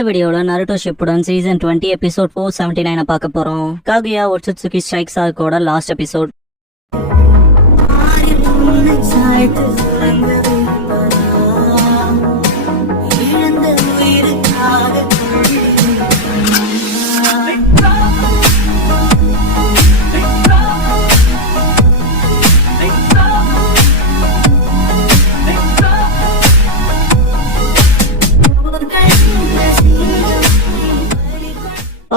இந்த வீடியோல Naruto Shippuden season 20 episode 479 பார்க்க போறோம். காகுயா ஒட்சுட்சுகி ஸ்ட்ரைக்ஸ் ஆர்க்கோட லாஸ்ட் எபிசோட்.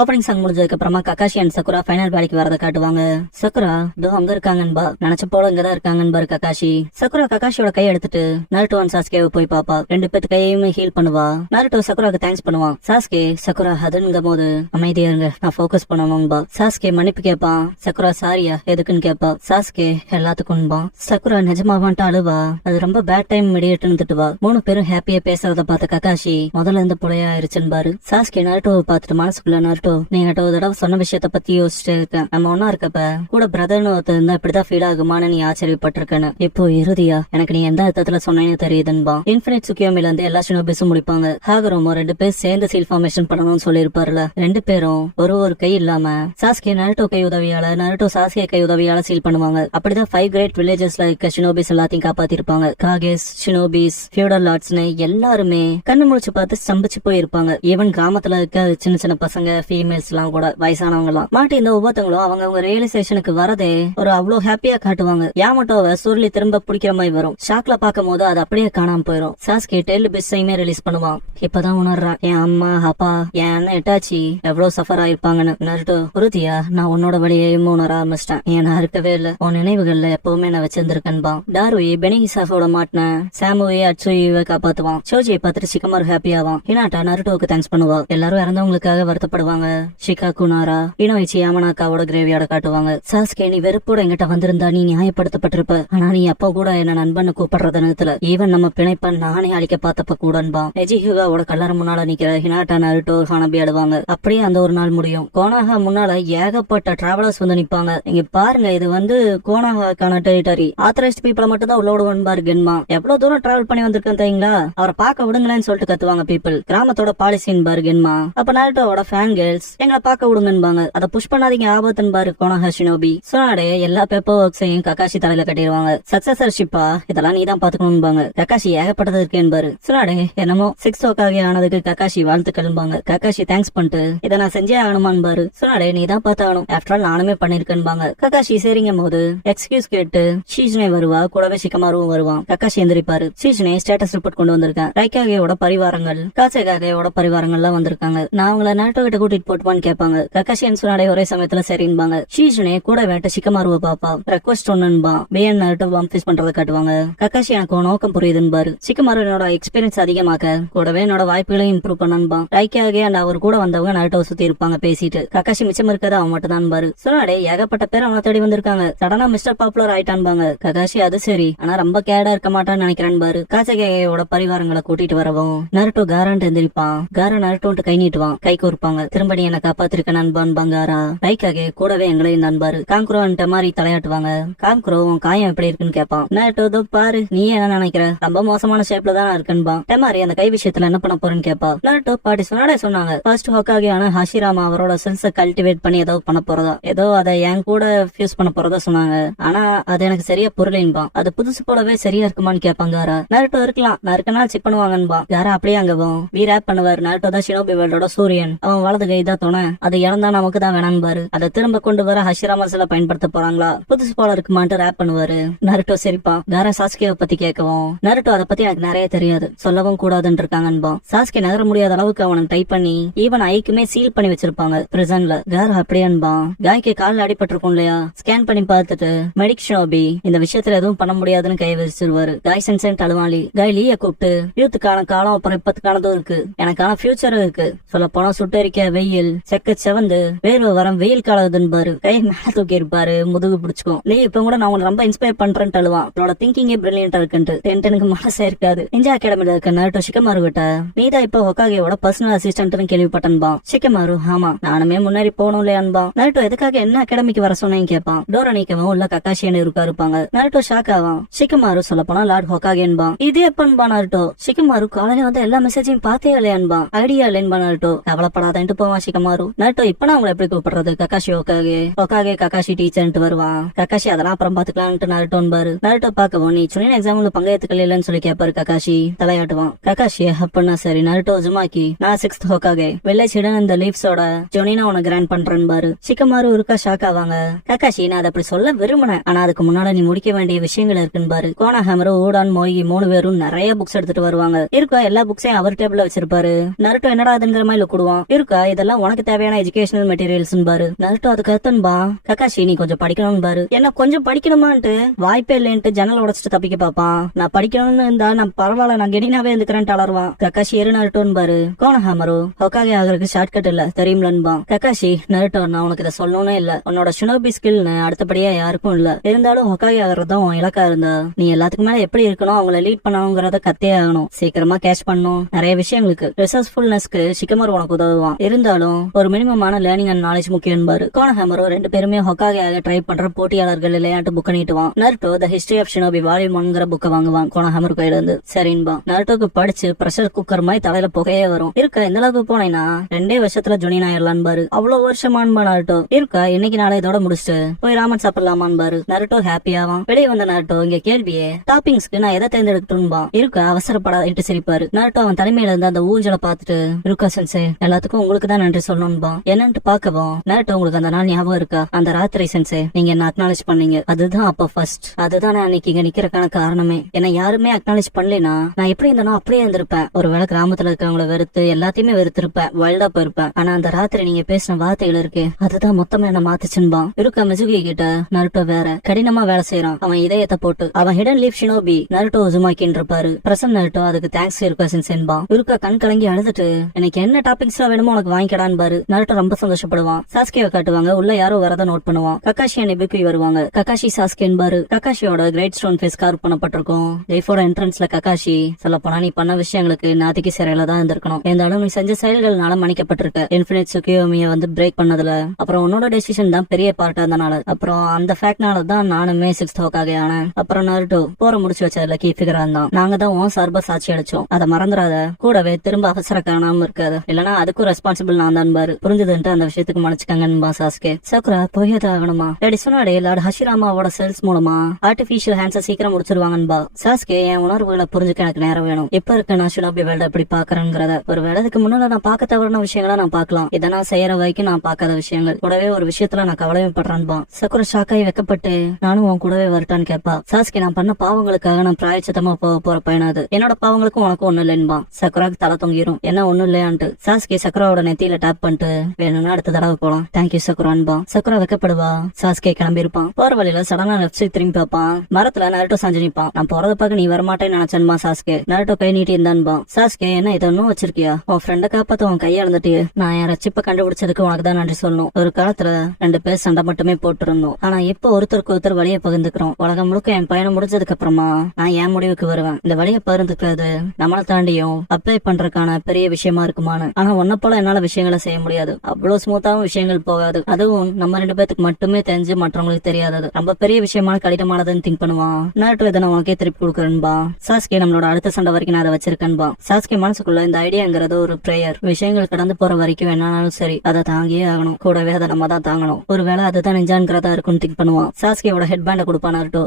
ஓப்பனிங் சாங் முடிஞ்சதுக்கு அப்புறமா ககாஷி அண்ட் சக்குரா ஃபைனல் வேலைக்கு வரத காட்டுவாங்க. சக்குரா இதோ அங்க இருக்காங்கன்பா, நினைச்ச போல இங்கதான் இருக்காங்கன்னு ககாஷி. சக்குரா ககாஷியோட கையை எடுத்துட்டு நருட்டோ அண்ட் சாஸ்கேவை போய் பாப்பா. ரெண்டு பேத்து கையுமே ஹீல் பண்ணுவா. நருட்டோ சக்குராக்கு தேங்க்ஸ் பண்ணுவான். சாஸ்கே சக்குரா அதுங்கும் போது அமைதியா இருங்க, நான் போக்கஸ் பண்ணணும்பா. சாஸ்கே மன்னிப்பு கேட்பான். சக்குரா சாரியா எதுக்குன்னு கேட்பா. சாஸ்கே எல்லாத்துக்கும்பா. சக்குரா நிஜமாவான்ட்டு அழுவா. அது ரொம்ப பேட் டைம் இடியேட்டுன்னு திட்டுவா. மூணு பேரும் ஹாப்பியா பேசுறத பார்த்த ககாஷி முதல்ல இருந்து புலையா ஆயிருச்சுன்னு பாரு. சாஸ்கே நருட்டோவை பார்த்துட்டு மனசுக்குள்ள நருட்டோ நீ என்கிட்ட ஒரு தடவை சொன்ன விஷயத்த பத்தி யோசிச்சுட்டு இருக்கேன். நம்ம ஒன்னா இருக்கப்ப கூட பிரதர்னு ஒருத்தர் இருந்தா இப்படிதான் ஃபீல் ஆகுமான்னு நீ ஆச்சரியப்பட்டிருக்கேன்னு இப்போ இறுதியா எனக்கு நீ எந்த அர்த்தத்துல சொன்னேன்னு தெரியுதுன்பா. இன்ஃபினிட் சுக்கியோமில இருந்து எல்லா ஷினோபிஸும் முடிப்பாங்க. ஹாகரோமோ ரெண்டு பேர் சேர்ந்து சீல் ஃபார்மேஷன் பண்ணணும்னு சொல்லிருப்பாருல. ரெண்டு பேரும் ஒரு கை இல்லாம சாஸ்கே நருட்டோ கை உதவியால, நருட்டோ சாஸ்கே கை உதவியால சீல் பண்ணுவாங்க. அப்படிதான் 5 கிரேட் வில்லேஜஸ்ல இருக்க ஷினோபிஸ் எல்லாத்தையும் காப்பாத்திருப்பாங்க. காகேஸ், ஷினோபிஸ், ஃபியூடல் லார்ட்ஸ்னு எல்லாருமே கண்ணு முடிச்சு பார்த்து ஸ்தம்பிச்சு போயிருப்பாங்க. ஈவன் கிராமத்துல இருக்க சின்ன சின்ன பசங்க, ஃபீமேல்ஸ் எல்லாம் கூட, வயசானவங்க எல்லாம் மாட்டி இந்த ஒவ்வொருத்தவங்களும் அவங்க ரியலைசேஷனுக்கு வரதே ஒரு அவ்வளவு ஹாப்பியா காட்டுவாங்க. யாமட்டோவை சுருளி திரும்ப பிடிக்கிற மாதிரி வரும். ஷாக்ல பாக்கும் போது அது அப்படியே காணாம போயிரும். சாஸ்கே டெய்லி பிஸ்ஸையுமே ரிலீஸ் பண்ணுவான். இப்பதான் உணர்றான் என் அம்மா அப்பா என் அண்ணன் எட்டாச்சி எவ்வளவு சஃபர் ஆயிருப்பாங்கன்னு. நருட்டோ உறுதியா நான் உன்னோட வழியையும் உணர ஆரம்பிச்சிட்டேன். ஏன் நான் இருக்கவே இல்ல, உன் நினைவுகள்ல எப்பவுமே நான் வச்சிருந்திருக்கேன்பா. டார்வி பெனிகிசாஃபோட மாட்டின சாமுவே அட்சுயை காப்பாத்துவான். சோஜியை பார்த்துட்டு சிக்கமாரு ஹாப்பியாவான். ஹினாட்டா நருட்டோவுக்கு தேங்க்ஸ் பண்ணுவா. எல்லாரும் இறந்தவங்களுக்காக வருத்தப்படுவாங்க. ஷிகாகு நாரா இனோயிச்சி யாமனாக்காவோட கிரேவியோட காட்டுவாங்க. சாஸ்கே நீ வெறுப்போட எங்கிட்ட வந்திருந்தா நீ நியாயப்படுத்தப்பட்டிருப்ப. ஆனா நீ அப்ப கூட என்ன நண்பன்னு கூப்பிடுறத நேரத்துல ஈவன் நம்ம பிணைப்ப நானே அழிக்க பார்த்தப்ப கூடன்பா. நெஜிஹுகாவோட கல்லற முன்னால நிக்கிற ஹினாட்டா நருட்டோ ஹானபி ஆடுவாங்க. அப்படியே அந்த ஒரு நாள் முடியும். கோனாகா முன்னால ஏகப்பட்ட டிராவலர்ஸ் வந்து நிப்பாங்க. இங்க பாருங்க, இது வந்து கோனாகாக்கான டெரிட்டரி. ஆத்தரைஸ்ட் பீப்புளை மட்டும் தான் உள்ள விடுவாரு கென்மா. எவ்வளவு தூரம் டிராவல் பண்ணி வந்திருக்கேன் தெரியுங்களா, அவரை பார்க்க விடுங்களேன்னு சொல்லிட்டு கத்துவாங்க பீப்புள். கிராமத்தோட பாலிசின் பாரு கென்மா. அப்ப நருட்டோவோட ஃபேன் கேர்ள்ஸ் எங்களை பார்க்க விடுங்கன்பாங்க. அதை புஷ் பண்ணாதீங்க ஆபத்துன்னு பாரு கோனாகா ஷினோபி. சுனாடே எல்லா பேப்பர் ஒர்க்ஸையும் ககாஷி தலையில கட்டிடுவாங்க. சக்சஸர்ஷிப்பா இதெல்லாம் நீதான் பாத்துக்கணும்பாங்க. ககாஷி ஏகப்பட்டது இருக்கேன்பாரு. சுனாடே என்னமோ 6 ஓக்காக ஆனதுக்கு ககாஷி வாழ்த்துக்கள்பாங்க. ககாஷி தேங்க்ஸ் பண்ணிட்டு இதை நான் செஞ்சே ஆகணுமான்பாரு. சுனாடே நீதான் பார்த்தாகணும், ஆஃப்டர் ஆல் நானுமே பண்ணிருக்கேன்பாங்க. ககாஷி சரிங்கும் போது எக்ஸ்கியூஸ் கேட்டு ஷீஜ்னே வருவா. கூடவே சிக்கமாருவும் வருவான். ககாஷி எந்திரிப்பாரு. ஷீஜ்னே ஸ்டேட்டஸ் ரிப்போர்ட் கொண்டு வந்திருக்கேன். ரைக்காகேயோட பரிவாரங்கள், காசேகாகேயோட பரிவாரங்கள் எல்லாம் வந்திருக்காங்க. நான் அவங்கள நாட்டோ கிட்ட கூட்டிட்டு போட்டுவான்னு கேட்பாங்க. ககாஷி அண்ட் சுனாடே ஒரே சமயத்துல சரின்பாங்க. ஷீஜுனே கூட வேட்ட சிக்கமாருவ பாப்பா. ரெக்வஸ்ட் ஒண்ணுன்பா. பிஎன் நருட்டோ வாம்ஃபிஸ் பண்றத காட்டுவாங்க. ககாஷி எனக்கு நோக்கம் புரியுதுன்பாரு. சிக்கமாரு என்னோட எக்ஸ்பீரியன்ஸ் அதிகமாக்க கூடவே என்னோட வாய்ப்புகளையும் இம்ப்ரூவ் பண்ணன்பா. ரைக்காகே அண்ட் அவர் கூட வந்தவங்க நருட்டோவை சுத்தி இருப்பாங்க பேசிட்டு. ககாஷி மிச்சம் இருக்கிறது அவன் மட்டும் தான் பாரு. சுனாடே ஏகப்பட்ட பேர் அவனை தேடி வந்திருக்காங்க. சடனா மிஸ்டர் பாப்புலர் ஆயிட்டான்பாங்க. ககாஷி அது சரி, ஆனா ரொம்ப கேடா இருக்க மாட்டான்னு நினைக்கிறேன் பாரு. காசகேயோட பரிவாரங்களை கூட்டிட்டு வரவும் நருட்டோ காரான்ட்டு எந்திரிப்பான். காரா நருட்டோன்ட்டு கை நீட்டுவான். கை கோர்ப்பாங்க. திரும்படி என்ன காப்பாத்திருக்க நண்பான் பங்காரா. ரைக்காகே கூடவே எங்களையும் நண்பாரு. காம்குரோன்ட்ட மாதிரி தலையாட்டுவாங்க. காம்குரோ உன் காயம் எப்படி இருக்குன்னு கேட்பான். நருட்டோ பாரு நீ என்ன நினைக்கிற, ரொம்ப மோசமான ஷேப்ல தான் இருக்குன்பா. டெமாரி அந்த கை விஷயத்துல என்ன பண்ண போறேன்னு கேப்பா. நருட்டோ பாட்டி சுனாடே சொன்னாங்க ஃபர்ஸ்ட் ஹோக்காகேயான ஹஷிராமா அவரோட செல்ஸ கல்டிவேட் பண்ணி ஏதோ பண்ண போறதா, ஏதோ அதை என் கூட ஃபியூஸ் பண்ண போறதா சொன்னாங்க. ஆனா அது எனக்கு சரியா புரியலன்பா. அது புதுசு போலவே சரியா இருக்குமான்னு கேட்பாங்க. காரா நருட்டோ இருக்கலாம், நான் இருக்கனால செக் பண்ணுவாங்கன்பா. காரா அப்படியே அங்கவும் வீராப் பண்ணுவார். நருட்டோ தான் ஷினோபி வேர்ல்டோட சூரியன். அவன் வலது கை தான் தோண, அது இறந்தா நமக்கு தான் வேணான்பாரு. அதை திரும்ப கொண்டு வர ஹஷிராமாஸ்ல பயன்படுத்த போறாங்களா, புதுசு போல இருக்குமான்ட்டு ரேப் பண்ணுவாரு. நருட்டோ சரிப்பா. காரா சாஸ்கேவை பத்தி கேட்கவும் நருட்டோ அதை பத்தி எனக்கு நிறைய தெரியாது, சொல்லவும் கூடாதுன்னு இருக்காங்கன்பா. சாஸ்கே நகர முடியாத அளவுக்கு அவனை டைப் பண்ணி ஈவன் ஐக்குமே சீல் பண்ணி வச்சிருப்பாங்க பிரிசன்ல. காரா அப்படியான்பா. காய்க்கு காலில் அடிபட்டிருக்கும் இல்லையா, ஸ்கேன் பண்ணி பார்த்துட்டு மெடிக் ஷினோபி இந்த விஷயத்துல எதுவும் பண்ண முடியாதுன்னு கை வச்சிருவாரு. காய் சென்சென்ட் அழுவாளி. காய் லீய கூப்பிட்டு யூத்துக்கான காலம் அப்புறம் இப்பத்துக்கானதும் இருக்கு, எனக்கான ஃபியூச்சரும் இருக்கு. சொல்ல போனா சுட்டரிக்க வெய்ய வெயில் செக்க செவந்து வேர்வை வரம் வெயில் காலதுன்னு பாரு கை மேல தூக்கி இருப்பாரு முதுகு பிடிச்சுக்கும் இப்ப கூட நான் உங்களை ரொம்ப இன்ஸ்பயர் பண்றேன்னு அழுவான். அவனோட திங்கிங்கே பிரில்லியன்டா இருக்குன்ட்டு டென்டனுக்கு மனசே இருக்காது. நிஞ்சா அகாடமில இருக்க நருட்டோ ஷிகமாரு கிட்ட நீதான் இப்ப ஹொக்காகேயோட பர்சனல் அசிஸ்டன்ட்னு கேள்விப்பட்டன்பா. ஷிகமாரு ஆமா நானுமே முன்னாடி போகணும் இல்லையான்பா. நருட்டோ எதுக்காக என்ன அகாடமிக்கு வர சொன்னேன்னு கேட்பான். டோரா நீக்கவும் உள்ள கக்காஷியன்னு இருப்பாங்க. நருட்டோ ஷாக் ஆவான். ஷிகமாரு சொல்ல போனா லார்ட் ஹொக்காகேன்பா. இது எப்பன்பா நருட்டோ. ஷிகமாரு காலையில வந்து எல்லா மெசேஜையும் பார்த்தே இல்லையான்பா. Idea இல்லைன்பா Naruto. கவலைப்படாதன்ட்டு போவான் ஷிகமாரு. நருட்டோ இப்ப நான் உங்களை எப்படி கூப்பிடுறது கக்காஷி ஹொக்காகே ஹொக்காகே கக்காஷி டீச்சர்ன்ட்டு வருவான். கக்காஷி அதெல்லாம் அப்புறம் பாத்துக்கலான்ட்டு நருட்டோன்னு பாரு. நருட்டோ பாக்கவும் நீ சுனின் எக்ஸாம்ல பங்கேற்றுக்கலன்னு சொல்லி கேட்பாரு. கக்காஷி தலையாட்டுவான். கக்காஷி அப்படின்னா சரி. நருட்டோ ஜுமாக்கி நான் 6th ஹொக்காகே வில்லேஜ் ஹிடன் இந்த லீவ்ஸோட ஜொனினா உன கிராண்ட் பண்றேன்னு பாரு. ஷிகமாரு இருக்கா ஷாக் ஆவாங்க. கக்காஷி நான் அதை அப்படி சொல்ல விரும்பினேன். ஆனா அதுக்கு முன்னால நீ முடிக்க வேண்டிய விஷயங்கள் இருக்குன்னு பாரு. கோனாஹாமரும் ஊடான் மோகி 3 பேரும் நிறைய புக்ஸ் எடுத்துட்டு வருவாங்க. இருக்கா எல்லா புக்ஸையும் அவர் டேபிள்ல வச்சிருப்பாரு. நருட்டோ என்னடா அதுங்கிற மாதிரி கூடுவான். இருக்கா இதெல்லாம் உனக்கு தேவையான எஜுகேஷனல் மெட்டீரியல்ஸ் பாரு. நருட்டோ அதுக்கு அர்த்தன்பா. கக்காஷி நீ கொஞ்சம் படிக்கணும்னு பாரு. என்ன கொஞ்சம் படிக்கணுமான்ட்டு வாய்ப்பே இல்லைன்ட்டு ஜன்னல் உடச்சிட்டு தப்பிக்க பாப்பான். நான் படிக்கணும்னு இருந்தா நான் பரவாயில்ல நான் கெடினாவே இருந்துக்கிறேன் அலர்வான். கக்காஷி எரு நருட்டோன்னு பாரு. கோனாஹாமரு ஹொக்காகே ஆகிறதுக்கு ஷார்ட்கட் இல்ல தெரியும்லன்பா. கக்காஷி நருட்டோ நான் உனக்கு இதை சொல்லணும்னே இல்ல. உன்னோட ஷினோபி ஸ்கில்னு அடுத்தபடியா யாருக்கும் இல்ல. இருந்தாலும் ஹொக்காகே ஆகிறதும் உன் இலக்கா இருந்தா நீ எல்லாத்துக்கு மேல எப்படி இருக்கணும் அவங்கள லீட் பண்ணணுங்கிறத கத்தே ஆகணும். சீக்கிரமா கேஷ் பண்ணும். நிறைய விஷயங்களுக்கு ரிசர்ச்ஃபுல்னஸ்க்கு ஷிகமாரு உனக்கு உதவுவான். இருந்தாலும் ஒரு மினிமமான லேர்னிங் அண்ட் நாலேஜ் முக்கியம் பாரு. கோனாஹாமரு 2 பேருமே ஹொக்காகே ஆக ட்ரை பண்ற போட்டியாளர்கள் விளையாட்டு புக் நீட்டுவான். Naruto the history of shinobi volume 1ங்கிற புக்கை வாங்குவான் கோனாஹாமரு கையில இருந்து. சரின்பா. நருட்டோக்கு படிச்சு பிரஷர் குக்கர் மாதிரி தலையில புகையே வரும். இருக்க இந்த அளவுக்கு போனேன்னா 2 வருஷத்துல ஜொனின் ஆயிரலான்னு பாரு. அவ்வளவு வருஷமான்பா நருட்டோ. இருக்கா இன்னைக்கு நாளை இதோட முடிச்சுட்டு போய் ராமன் சாப்பிடலாமான்னு பாரு. நருட்டோ ஹாப்பியாவான். வெளியே வந்த நருட்டோ இங்க கேள்வியே டாப்பிங்ஸ்க்கு நான் எதை தேர்ந்தெடுக்கட்டும்பா. இருக்க அவசரப்படாத சிரிப்பாரு. நருட்டோ அவன் தலைமையில இருந்து அந்த ஊஞ்சலை பார்த்துட்டு இருக்கா சென்சே எல்லாத்துக்கும் உங்களுக்கு தான் நன்றி சொல்லணும்பா. என்னன்ட்டு பாக்கவும் நருட்டோ உங்களுக்கு அந்த நாள் ஞாபகம் இருக்கா அந்த ராத்திரி சென்சே நீங்க என்ன அக்னாலேஜ் பண்ணீங்க அதுதான் அப்ப ஃபர்ஸ்ட். அதுதான் நான் அன்னைக்கு இங்க நிக்கிறக்கான காரணமே. என்ன யாருமே அக்னாலேஜ் பண்ணலனா நான் எப்படி இருந்தனோ அப்படியே இருந்திருப்பேன். ஒருவேளை கிராமத்துல இருக்கவங்களை வெறுத்து எல்லாத்தையுமே வெறுத்திருப்பேன். வைல்டா போயிருப்பேன். ஆனா அந்த ராத்திரி நீங்க பேசின வார்த்தைகள் இருக்கு அதுதான் மொத்தமா என்ன மாத்துச்சுன்பா. இருக்கா மிசுகி கிட்ட நருட்டோ வேற கடினமா வேலை செய்யறான். அவன் இதயத்தை போட்டு அவன் ஹிடன் லீஃப் ஷினோபி நருட்டோ உசுமாக்கின்னு இருப்பாரு. பிரசன்ட் நருட்டோ அதுக்கு தேங்க்ஸ் இருக்கா சென்பா. இருக்கா கண் கலங்கி அழுதுட்டு எனக்கு என்ன டாபிக்ஸ் வேணுமோ உனக்கு வாங்கிக்கடான்னு பாரு. நருட்டோ ரொம்ப சந்தோஷப்படுவான். சாஸ்கேவை காட்டுவாங்க. உள்ள யாரோ வரத நோட் பண்ணுவான். கக்காஷி அண்ட் இபுகி வருவாங்க. கக்காஷி சாஸ்கேன் பாரு. கக்காஷியோட கிரேட் ஸ்டோன் ஃபேஸ் கார்வ் பண்ணப்பட்டிருக்கும். லைஃபோட என்ட்ரன்ஸ்ல கக்காஷி சொல்ல போனா நீ பண்ண விஷயங்களுக்கு நாத்திக்கு சிறையில தான் இருந்திருக்கணும். இருந்தாலும் நீ செஞ்ச செயல்கள்னால மன்னிக்கப்பட்டிருக்க. இன்ஃபினிட் சுக்கியோமிய வந்து பிரேக் பண்ணதுல அப்புறம் உன்னோட டெசிஷன் தான் பெரிய பார்ட்டா இருந்தனால அப்புறம் அந்த ஃபேக்ட்னால தான் நானுமே 6th ஹொக்காகே ஆனேன். அப்புறம் நருட்டோ போற முடிச்சு வச்சதுல கீ ஃபிகரா இருந்தான். நாங்க தான் உன் சார்பா சாட்சி அடிச்சோம். அதை மறந்துடாத. கூடவே திரும்ப அவசர காரணாம இருக்காது. இல்லனா அதுக்கும் ரெஸ்பான்சிபிள் நான் தான் பாரு. புரிஞ்சதுன்ட்டு அந்த விஷயத்துக்கு மன்னிச்சுக்கங்கன்பா சாஸ்கே. சக்குரா போயதான் ஆகணுமா டேடி சொன்னாடே லார்ட் ஹஷிராமாவோட செல்ஸ் மூலமா ஆர்டிபிஷியல் ஹேண்ட்ஸை சீக்கிரம் முடிச்சிருவாங்கன்பா. சாஸ்கே என் உணர்வுகளை புரிஞ்சுக்க எனக்கு நேரம் வேணும். இப்ப இருக்க நான் ஷினோபி வேல்ட எப்படி பாக்குறேங்கிறத ஒரு வேலைக்கு முன்னால நான் பார்க்க தவறான விஷயங்களை நான் பார்க்கலாம். இதை நான் செய்யற வரைக்கும் நான் பார்க்காத விஷயங்கள் கூடவே ஒரு விஷயத்துல நான் கவலையும் படுறேன்பா. சக்குரா ஷாக்காய் வைக்கப்பட்டு நானும் உன் கூடவே வரட்டான்னு கேட்பா. சாஸ்கே நான் பண்ண பாவங்களுக்காக நான் பிராயச்சித்தமா போற பயனாது. என்னோட பாவங்களுக்கும் உனக்கும் ஒண்ணு இல்லைன்பா. சக்குராக்கு தலை தொங்கிரும். என்ன ஒண்ணும் இல்லையான்ட்டு சாஸ்கே சக்குராவோட நெத்தியில டேப் பண்ணிட்டு வேணும்னா அடுத்த தடவை போலாம் தேங்க்யூ சக்குரான்பா. சக்குரா வைக்கப்படுவா. சாஸ்கே கிளம்பி இருப்பான். போற வழியில சடனா லெஃப்ட் சைட் திரும்பி பார்ப்பான். மரத்துல நருட்டோ சாஞ்சு நிப்பான். நான் போறத பார்க்க நீ வரமாட்டேன்னு நினைச்சேன்பா சாஸ்கே. நருட்டோ கை நீட்டி இருந்தான்பா. சாஸ்கே என்ன இதை இன்னும் வச்சிருக்கியா? உன் ஃப்ரெண்ட காப்பாத்த உன் கையை இழந்துட்டியே. நான் என் ரச்சிப்ப கண்டுபிடிச்சதுக்கு உனக்கு தான் நன்றி சொல்லணும். ஒரு காலத்துல 2 பேர் சண்டை மட்டுமே போட்டு இருந்தோம். ஆனா இப்ப ஒருத்தருக்கு ஒருத்தர் வழியை பகிர்ந்துக்கிறோம். உலகம் முழுக்க என் பயணம் முடிஞ்சதுக்கு அப்புறமா நான் என் முடிவுக்கு வருவேன். இந்த வழியை பகிர்ந்துக்கிறது நம்மளை தாண்டியும் அப்ளை பண்றதுக்கான பெரிய விஷயமா இருக்குமான்னு. ஆனா ஒன்ன போல என்னால விஷயங்களை செய்ய முடியாது. அவ்வளவு ஸ்மூத்தாவும் விஷயங்கள் போகாது. அதுவும் நம்ம 2 பேத்துக்கு மட்டுமே தெரிஞ்சு மற்றவங்களுக்கு தெரியாதது. ரொம்ப பெரிய விஷயமான கடினமானதுன்னு திங்க் பண்ணுவான். நருட்டோ இதை நான் உனக்கே திருப்பி கொடுக்குறேன்பா. சாஸ்கே நம்மளோட அடுத்த சண்டை வரைக்கும் நான் அதை வச்சிருக்கேன்பா. சாஸ்கே மனசுக்குள்ள இந்த ஐடியாங்கிறது ஒரு பிரேயர். விஷயங்கள் கடந்து போற வரைக்கும் என்னாலும் சரி அதை தாங்கியே ஆகணும். கூடவே அதை நம்ம தான் தாங்கணும். ஒருவேளை அதுதான் நிஜான்கிறதா இருக்கும்னு திங்க் பண்ணுவான். சாஸ்கேவோட ஹெட் பேண்ட கொடுப்பான் நருட்டோ.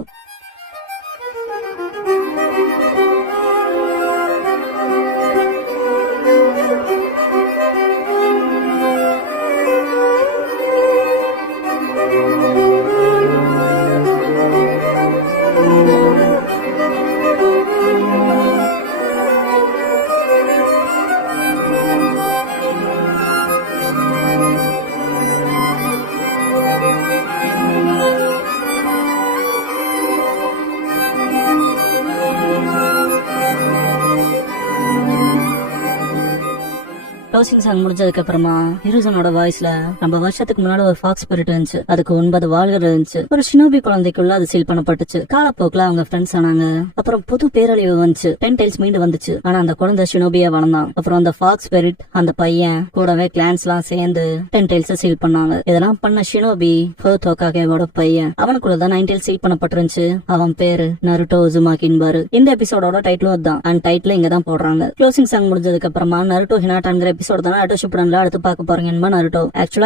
க்ளோசிங் சாங் முடிஞ்சதுக்கு அப்புறமா ஹீரோசனோட வாய்ஸ்ல நம்ம வருஷத்துக்கு முன்னாடி ஒரு ஃபாக்ஸ் ஸ்பிரிட் இருந்துச்சு, அதுக்கு 9 வால்கள் இருந்துச்சு, ஒரு ஷினோபி குழந்தைக்குள்ள அது சீல் பண்ணப்பட்டுச்சு. காலப்போக்குல அவங்க ஃப்ரெண்ட்ஸ் ஆனாங்க. அப்புறம் புது பேரழிவு வந்துச்சு, 10 டைல்ஸ் மீண்டு வந்துச்சு. ஆனா அந்த குழந்தை ஷினோபியா வளர்ந்தான். அப்புறம் அந்த ஃபாக்ஸ் ஸ்பிரிட் அந்த பையன் கூடவே கிளான்ஸ் எல்லாம் சேர்ந்து 10 டைல்ஸ் சீல் பண்ணாங்க. இதெல்லாம் பண்ண ஷினோபி ஹோகாகேவோட பையன், அவனுக்குள்ள தான் 9 டைல்ஸ் சீல் பண்ணப்பட்டிருந்துச்சு. அவன் பேரு நருட்டோ உசுமாக்கின் பாரு. இந்த எபிசோடோட டைட்டிலும் அதுதான், அண்ட் டைட்டில் இங்க தான் போடுறாங்க. க்ளோசிங் சாங் முடிஞ்சதுக்கு அப்புறமா நருட்டோ ஹினாட்டாங்கிற எபிசோட் தான் நருட்டோ ஷிப்புடன்ல அடுத்து பார்க்க போறீங்க. நருட்டோ ஆக்சுவலா